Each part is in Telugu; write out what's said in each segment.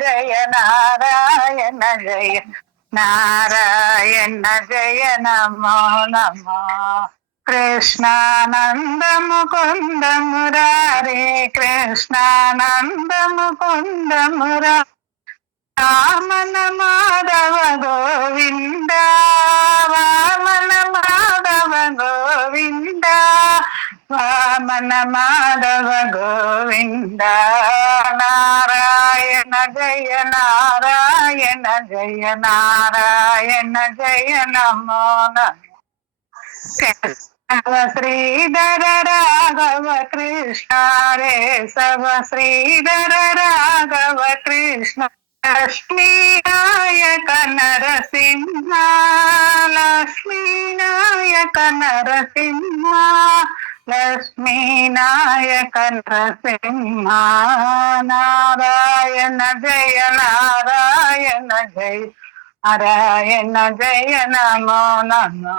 జయ నారాయణ జయ నారాయణ జయ నమో నమో. కృష్ణానందము కుందమురారే కృష్ణానందము కుందమురా వామన మాధవ గోవింద వామన మాధవ గోవింద వామన మాధవ గోవింద. నారాయణ జయ నారాయణ జయ నారాయణ జయ నమో నమో. శ్రీధర రాఘవ కృష్ణ రే సవ శ్రీధర రాఘవ కృష్ణ. లక్ష్మీ నాయక నరసింహ లక్ష్మీ నాయక నరసింహ లక్ష్మీ నాయక నరసింహ. నారాయణ జయ నారాయణ జయ నారాయణ జయ నమో నమో.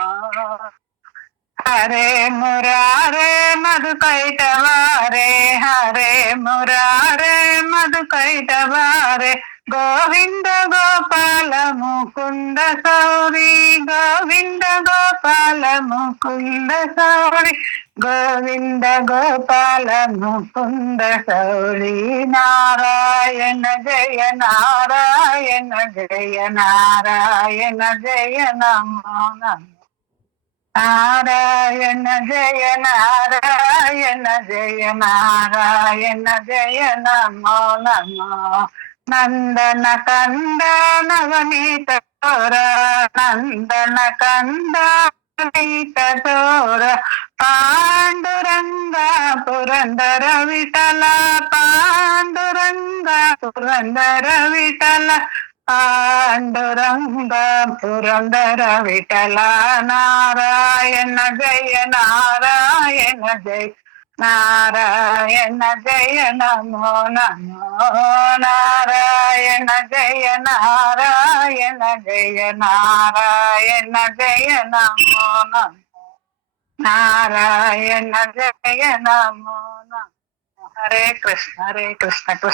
హరే మురారే మధుకైటవారే హరే మురారే మధుకైటవారే గోవింద గోపాల ముకుంద సౌరి గోవింద గోపాల ముకుంద సౌరి గోవింద గోపాల ముకుంద సౌరి. నారాయణ జయ నారాయణ జయ నారాయణ జయ నమో నమో. నారాయణ జయ నారాయణ జయ నారాయణ జయ నమో నమో. నందన కంద నవనీత చోర నందన కంద నవనీత చోర పాండురంగ పురందర విఠల పాండురంగ పురందర విఠల పాండురంగ పురందర విఠల. నారాయణ జయ నారాయణ జయ నారాయణ జయ నమో నమో. నారాయణ జయ నారాయణ జయ నారాయణ జయ నమో నమో. నారాయణ జయ నమో నమో. హరే కృష్ణ కృష్ణ.